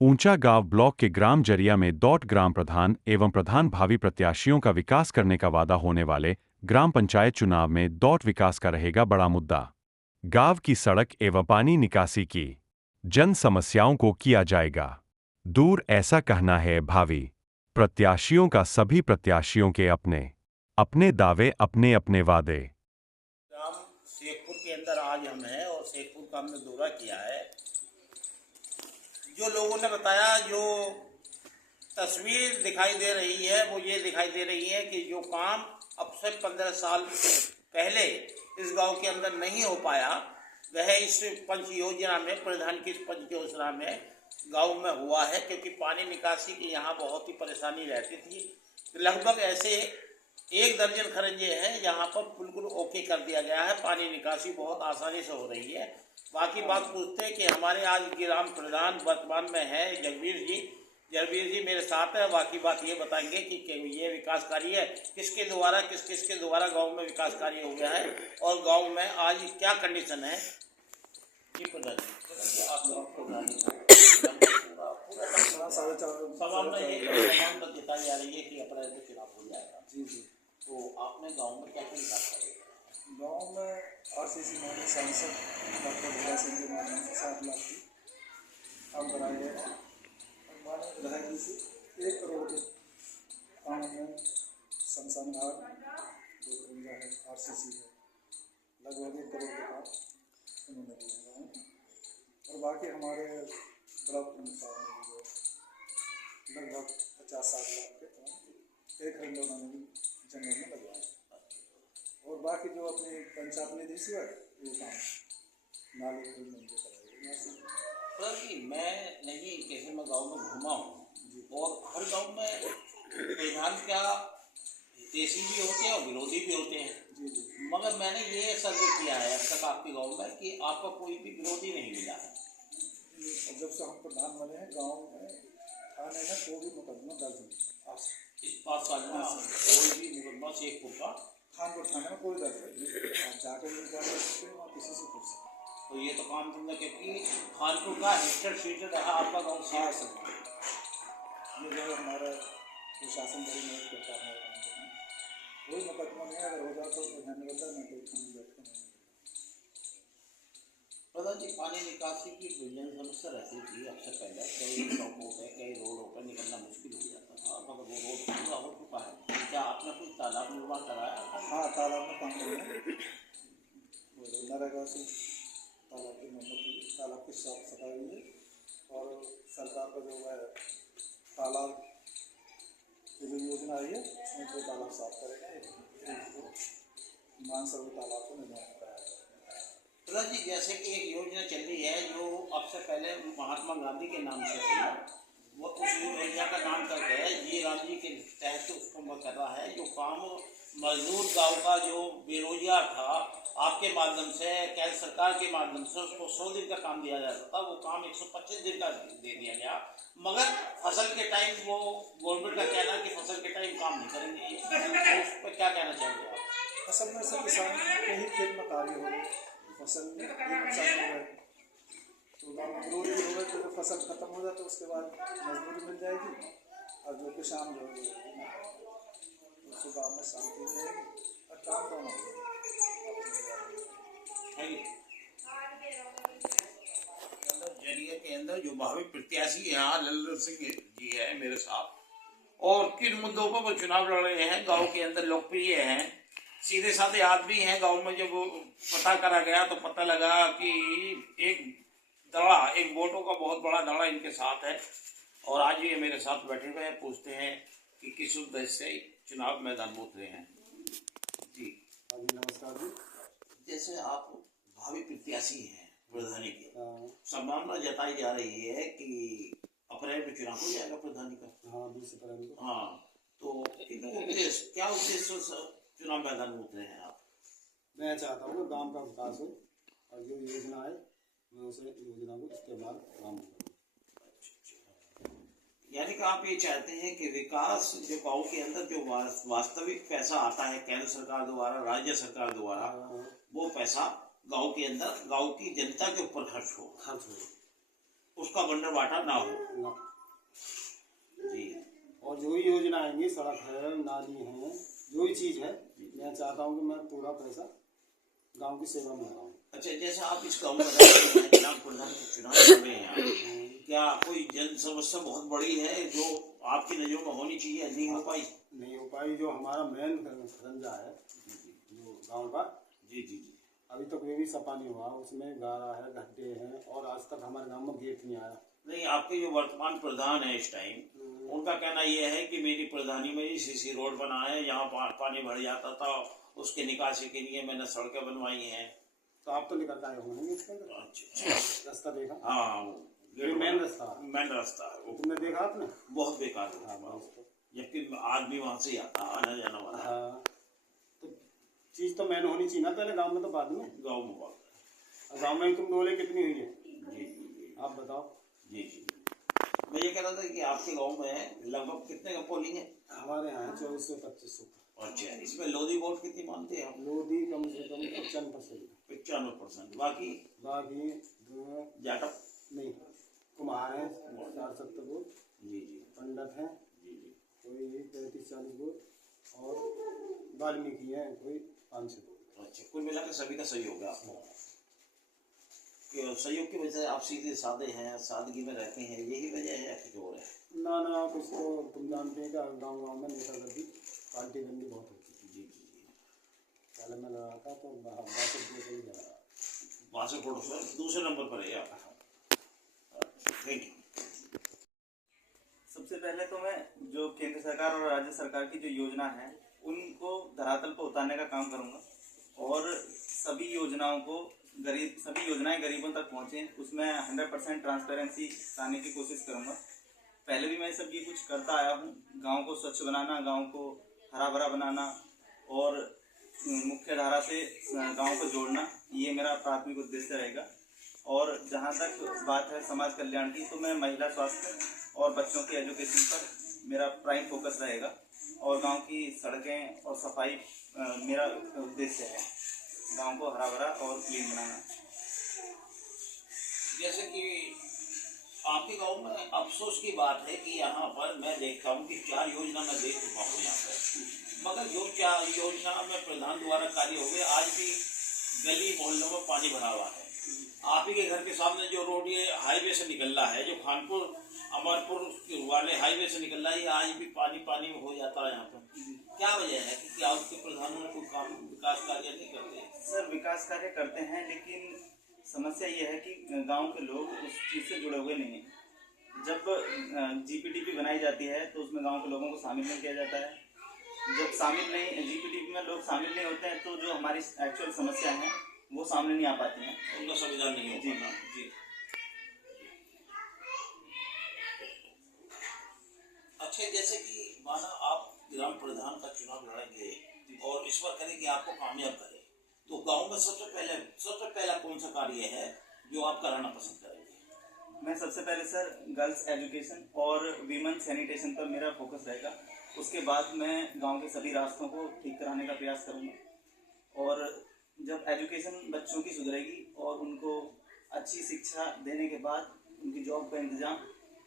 ऊंचा गांव ब्लॉक के ग्राम जरिया में डॉट ग्राम प्रधान एवं प्रधान भावी प्रत्याशियों का विकास करने का वादा होने वाले ग्राम पंचायत चुनाव में डॉट विकास का रहेगा बड़ा मुद्दा। गांव की सड़क एवं पानी निकासी की जन समस्याओं को किया जाएगा दूर, ऐसा कहना है भावी प्रत्याशियों का। सभी प्रत्याशियों के अपने अपने दावे, अपने अपने वादे। ग्राम शेखपुर के अंदर आज हम हैं और शेखपुर का हमने दौरा किया है। जो लोगों ने बताया, जो तस्वीर दिखाई दे रही है वो ये दिखाई दे रही है कि जो काम अब से 15 साल पहले इस गांव के अंदर नहीं हो पाया, वह इस पंच योजना में, प्रधान की इस पंच योजना में गांव में हुआ है। क्योंकि पानी निकासी की यहाँ बहुत ही परेशानी रहती थी। लगभग ऐसे 1 दर्जन खरंजे हैं जहाँ पर बिल्कुल ओके कर दिया गया है, पानी निकासी बहुत आसानी से हो रही है। बाकी बात पूछते हैं कि हमारे आज ग्राम प्रधान वर्तमान में है जगबीर जी। जगबीर जी मेरे साथ है। बाकी बात ये बताएंगे कि ये विकास कार्य है किसके द्वारा, किस किस के द्वारा गांव में विकास कार्य हो गया है और गांव में आज क्या कंडीशन है। जी प्रधान जी, आप प्रधान सवाल में ये बताई जा रही है कि अप्रैल में चुनाव हो जाएगा। जी जी, तो आपने गांव में क्या क्या विकास करेगा? गाँव में आरसीसी माननीय सांसद डॉक्टर भैया सिंह के माध्यम से 7 लाख की काम कराए गए हैं। और माननीय विधायक जी से 1 करोड़ के काम में शमशान घाट 2 करोड़ है, आरसीसी है, लगभग 1 करोड़ के काम उन्होंने दिए हैं। और बाकी हमारे ब्लॉक अनुसार लगभग 50-60 लाख के काम एक खंड उन्होंने भी जंगल में लगवाए। और बाकी जो अपनी पंचायत निधि से है ये काम नाले खोल मंजूर कराएगी। मैं नहीं, कैसे मैं गांव में घूमा हूँ और हर गांव में प्रधान क्या देशी भी होते हैं और विरोधी भी होते हैं। जी जी, मगर मैंने ये सर्वे किया है अब तक आपके गांव में कि आपका कोई भी विरोधी नहीं मिला है। जब से हम प्रधान बने हैं गाँव में थाने में कोई भी मुकदमा दर्ज नहीं। इस 5 साल में कोई भी मुकदमा शेखपुर का खानपुर थाने में कोई दर्ज नहीं। आप जाकर इंक्वायरी कर सकते हैं, वहाँ किसी से पूछ सकते हैं। तो ये तो काम धंधा, क्योंकि खानपुर का हिस्टर सीटर रहा आपका गाँव से। ये जो है हमारा प्रशासन बड़ी मदद करता है काम करने। कोई मुकदमा नहीं, अगर हो जाए तो ध्यान रखता है, मैं कोई थाने बैठता नहीं। प्रधान जी, पानी निकासी की बुनियादी समस्या रहती थी अक्सर पहले, कई चौकों पर, कई रोडों पर निकलना मुश्किल हो जाता था, मगर वो रोड पूरा हो चुका है। क्या आपने कोई तालाब निर्माण कराया? हाँ, तालाब में काम कर रहे हैं। नरेगा से तालाब की मरम्मत हुई, तालाब की साफ सफाई हुई है। और सरकार का जो है तालाब की जो योजना आई है उसमें कोई तालाब साफ करेगा, मानसरोवर तालाब को निर्माण कराया जाएगा। प्रधान जी, जैसे कि एक योजना चल रही है जो अब से पहले महात्मा गांधी के नाम से थी, वो उस योजना का नाम करके जी राम जी के तहत उसको कर रहा है। जो काम मजदूर गांव का जो बेरोजगार था, आपके माध्यम से, केंद्र सरकार के माध्यम से उसको 100 दिन का काम दिया जाता था, वो काम 125 दिन का दे दिया गया। मगर फसल के टाइम वो गवर्नमेंट का कहना है कि फसल के टाइम काम नहीं करेंगे, तो उस पर क्या कहना चाहेंगे आप? फसल में से किसान के ही खेत में कार्य हो गए, फसल में नुकसान हो गए तो विरोध भी हो गए, तो जब फसल खत्म हो जाए तो उसके बाद मजदूरी मिल जाएगी और जो किसान जो है उसको गाँव में शांति रहेगी और काम दोनों होगा। जरिए के अंदर जो भावी प्रत्याशी यहाँ लल्लू सिंह जी है मेरे साथ, और किन मुद्दों पर वो चुनाव लड़ रहे हैं, गांव के अंदर लोकप्रिय हैं, सीधे साधे आदमी हैं। गांव में जब पता करा गया तो पता लगा कि एक दड़ा, एक वोटों का बहुत बड़ा दड़ा इनके साथ है। और आज ये मेरे साथ बैठे हुए हैं, पूछते हैं कि किस उद्देश्य से चुनाव मैदान में उतरे हैं। जी नमस्कार जी। जैसे आप भावी प्रत्याशी हैं प्रधानी के, संभावना जताई जा रही है कि अप्रैल में चुनाव हो जाएगा प्रधानी का। हाँ, 20 अप्रैल को। हाँ, तो क्या उद्देश्य चुनाव मैदान में उतरे हैं आप? मैं चाहता हूँ गांव का विकास हो और जो योजना है मैं उसे योजना को इस्तेमाल काम करूँ। यानी कि आप ये चाहते हैं कि विकास जो गाँव के अंदर जो वास्तविक पैसा आता है केंद्र सरकार द्वारा, राज्य सरकार द्वारा, वो पैसा गांव के अंदर गांव की जनता के ऊपर खर्च हो। उसका बंटवारा ना हो। ना। जी और जो भी योजना आएंगी, सड़क है, नाली है, जो भी चीज़ है, मैं चाहता हूँ कि मैं पूरा पैसा गांव की सेवा में लगाऊँ। अच्छा, जैसा आप इस गाँव में रहते हैं, ग्राम प्रधान के चुनाव कर रहे हैं, क्या कोई जन समस्या बहुत बड़ी है जो आपकी नजरों में होनी चाहिए, नहीं हो पाई? नहीं हो पाई। जो हमारा मेन खरंजा है जो गांव का, जी जी जी। अभी तक वे भी सफा नहीं हुआ। उसमें गारा है, गड्ढे हैं, और आज तक हमारे गांव में गेट नहीं आया। नहीं, आपके जो वर्तमान प्रधान है इस टाइम, उनका कहना यह है कि मेरी प्रधानी में ही सीसी रोड बना है, यहाँ पानी भर जाता था, उसके निकासी के लिए मैंने सड़कें बनवाई हैं। तो आप तो निकल आए होंगे इसके अंदर, अच्छा, रास्ता देखा? हाँ, ये मेन रास्ता है। मेन रास्ता है वो, तुमने देखा आपने? बहुत बेकार है हाँ, वो। बस तो। जबकि आदमी वहां से आता, आना जाना वाला हाँ, तो चीज तो मेन होनी चाहिए ना पहले, गांव में तो बाद में। गाँव में बात गांव में तुम डोले कितनी हुई है, है। जी जी जी आप बताओ? जी जी। मैं ये कह रहा था कि आपके गांव में लगभग कितने का पोलिंग है? हमारे यहाँ है 2400-2500। अच्छा, इसमें लोधी वोट कितनी मानते हैं आप? लोधी कम से कम 95%। 95%। बाकी बाकी जाटव? नहीं, कुम्हार हैं 60-70 वोट, जी जी पंडित हैं जी जी। कोई 35-40 वोट, और वाल्मीकि हैं कोई 5-6 वोट। अच्छा, कुल मिलाकर सभी का सहयोग है आपको। सहयोग की वजह से आप सीधे सादे हैं, सादगी में रहते हैं, यही वजह है या कुछ और है? ना, कुछ तो तुम जानते हैं कि गाँव में नेतागर्दी, पार्टी बंदी बहुत होती है। जी जी जी। पहले मैं लगा था तो 62 वोट ही लगा। 62 वोट से दूसरे नंबर पर है आप। Thank you. सबसे पहले तो मैं जो केंद्र सरकार और राज्य सरकार की जो योजना है उनको धरातल पर उतारने का काम करूंगा, और सभी योजनाओं को सभी योजनाएं गरीबों तक पहुंचे, उसमें 100% ट्रांसपेरेंसी लाने की कोशिश करूंगा। पहले भी मैं सब ये कुछ करता आया हूँ। गांव को स्वच्छ बनाना, गांव को हरा भरा बनाना और मुख्य धारा से गांव को जोड़ना, ये मेरा प्राथमिक उद्देश्य रहेगा। और जहाँ तक बात है समाज कल्याण की, तो मैं महिला स्वास्थ्य और बच्चों के एजुकेशन पर मेरा प्राइम फोकस रहेगा, और गांव की सड़कें और सफाई मेरा उद्देश्य है, गांव को हरा भरा और क्लीन बनाना। जैसे कि आपके गांव में अफसोस की बात है कि यहाँ पर मैं देखता हूँ कि 4 योजना मैं देख चुका हूँ यहाँ पर, मगर जो 4 योजना में प्रधान द्वारा कार्य हो गए, आज भी गली मोहल्लों में पानी भरा हुआ है। आप ही के घर के सामने जो रोड ये हाईवे से निकल रहा है, जो खानपुर अमरपुर वाले हाईवे से निकल रहा है, ये आज भी पानी पानी में हो जाता है यहाँ पर। क्या वजह है कि क्या उसके प्रधानों ने कोई काम विकास कार्य नहीं करते? सर, विकास कार्य करते हैं, लेकिन समस्या ये है कि गांव के लोग उस चीज़ से जुड़े हुए नहीं हैं। जब जीपीडीपी बनाई जाती है तो उसमें गांव के लोगों को शामिल नहीं किया जाता है। जब जीपीडीपी में लोग शामिल नहीं होते हैं तो जो हमारी एक्चुअल समस्या है वो सामने नहीं आ पाती हैं। उनका संविधान नहीं हो पाता। जी। अच्छा, जैसे कि माना आप ग्राम प्रधान का चुनाव लड़ेंगे और इस बार करें कि आपको कामयाब करें, तो गांव में सबसे पहला कौन सा कार्य है जो आप कराना पसंद करेंगे? मैं सबसे पहले सर गर्ल्स एजुकेशन और वीमेन सैनिटेशन पर मेरा फोकस रहेगा। उसके बाद मैं गांव के सभी रास्तों को ठीक कराने का प्रयास करूंगा, और जब एजुकेशन बच्चों की सुधरेगी और उनको अच्छी शिक्षा देने के बाद उनकी जॉब का इंतजाम,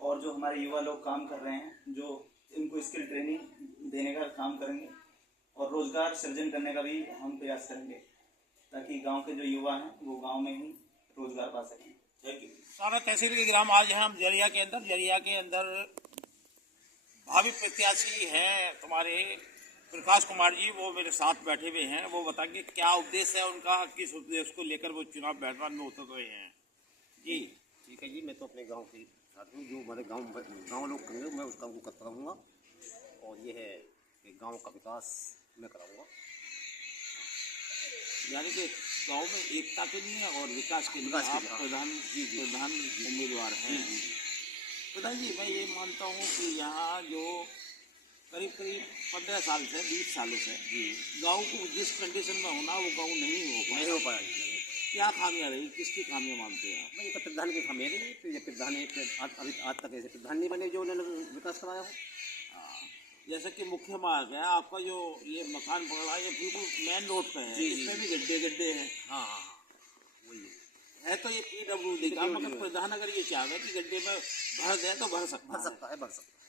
और जो हमारे युवा लोग काम कर रहे हैं, जो इनको स्किल ट्रेनिंग देने का काम करेंगे, और रोजगार सृजन करने का भी हम प्रयास करेंगे, ताकि गांव के जो युवा हैं वो गांव में ही रोजगार पा सकें। Thank you. सारा तहसील के ग्राम आज हैं हम जरिया के अंदर भावी प्रत्याशी हैं तुम्हारे प्रकाश कुमार जी, वो मेरे साथ बैठे हुए हैं। वो बताएंगे क्या उद्देश्य है उनका, किस उद्देश्य को लेकर वो चुनाव मैदान में उतर रहे हैं। जी ठीक है जी, मैं तो अपने गांव के साथ हूँ। जो हमारे गांव लोग करेंगे मैं उस काम को करता रहूँगा, और ये है कि गांव का विकास मैं कराऊंगा। यानी कि गांव में एकता के लिए और विकास के लिए आप प्रधान उम्मीदवार हैं। प्रधान जी, मैं ये मानता हूँ कि यहाँ जो करीब 15 साल से 20 सालों से गांव को जिस कंडीशन में होना वो गांव नहीं हो पाया। क्या खामियां रही, किसकी खामियां मानते हैं आप? ये तो प्रधान की खामियां रही, तो ये प्रधान अभी आज तक ऐसे प्रधान नहीं बने जो उन्होंने विकास कराया हो। जैसे कि मुख्य मार्ग है आपका, जो ये मकान पड़ रहा है, ये बिल्कुल मेन रोड पे है, इसमें भी गड्ढे हैं। हाँ, वही है। है तो ये पीडब्ल्यूडी का, मगर प्रधान अगर ये चाहे कि गड्ढे में भर दे तो भर सकता बढ़ है। सकता है, बढ़ सकता है।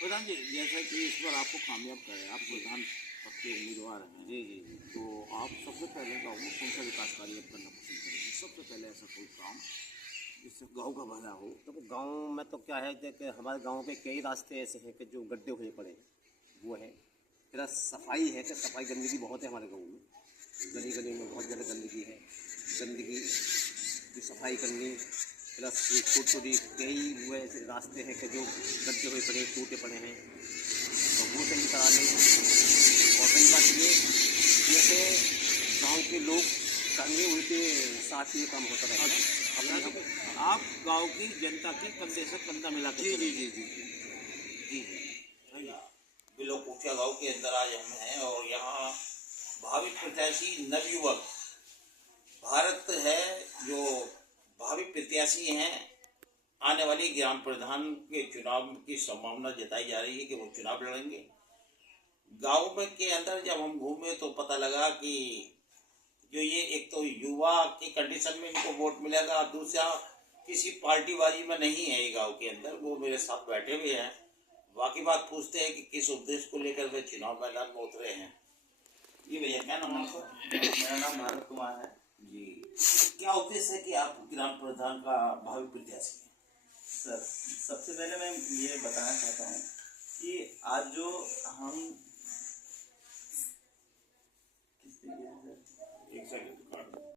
प्रधान जी, जैसा कि इस बार आपको कामयाब करें, आप प्रधान पद के उम्मीदवार हैं, जी जी जी। तो आप सबसे पहले गाँव में कौन सा विकास कार्य करना पसंद करेंगे? सबसे पहले ऐसा कोई काम जिससे गाँव का भला हो। देखो गांव में तो क्या है कि हमारे गांव के कई रास्ते ऐसे हैं कि जो गड्ढे हुए पड़े हैं, वो है। फिर सफाई है कि सफाई, गंदगी बहुत है हमारे गांव में, गली गली में बहुत ज़्यादा गंदगी है। गंदगी की सफाई करनी, प्लस छोटी छोटी कई वो ऐसे रास्ते हैं कि जो गड्ढे हुए पड़े, टूटे पड़े हैं, तो वो सही करा लें। और सही बात ये, जैसे गांव के लोग करने, उनके साथ ये काम होता रहता है। अपने आप गांव की जनता की कंधे से कंधा मिला के जी जी चलेंगे। जी जी जी। बिलोकुटिया गांव के अंदर आज हम हैं और यहाँ भावी प्रत्याशी नवयुवक भारत है, जो भावी प्रत्याशी हैं, आने वाली ग्राम प्रधान के चुनाव की संभावना जताई जा रही है कि वो चुनाव लड़ेंगे। गांव में के अंदर जब हम घूमे तो पता लगा कि जो ये एक तो युवा की कंडीशन में इनको वोट मिलेगा, दूसरा किसी पार्टीबाजी में नहीं है ये गांव के अंदर। वो मेरे साथ बैठे हुए हैं, बाकी बात पूछते हैं कि किस उद्देश्य को लेकर वे चुनाव मैदान में उतरे हैं। ये भैया क्या नाम है आपका? मेरा नाम भारत कुमार है जी, क्या उद्देश्य है कि आप ग्राम प्रधान का भावी प्रत्याशी हैं? सर। सबसे पहले मैं ये बताना चाहता हूँ कि आज जो हम किस पे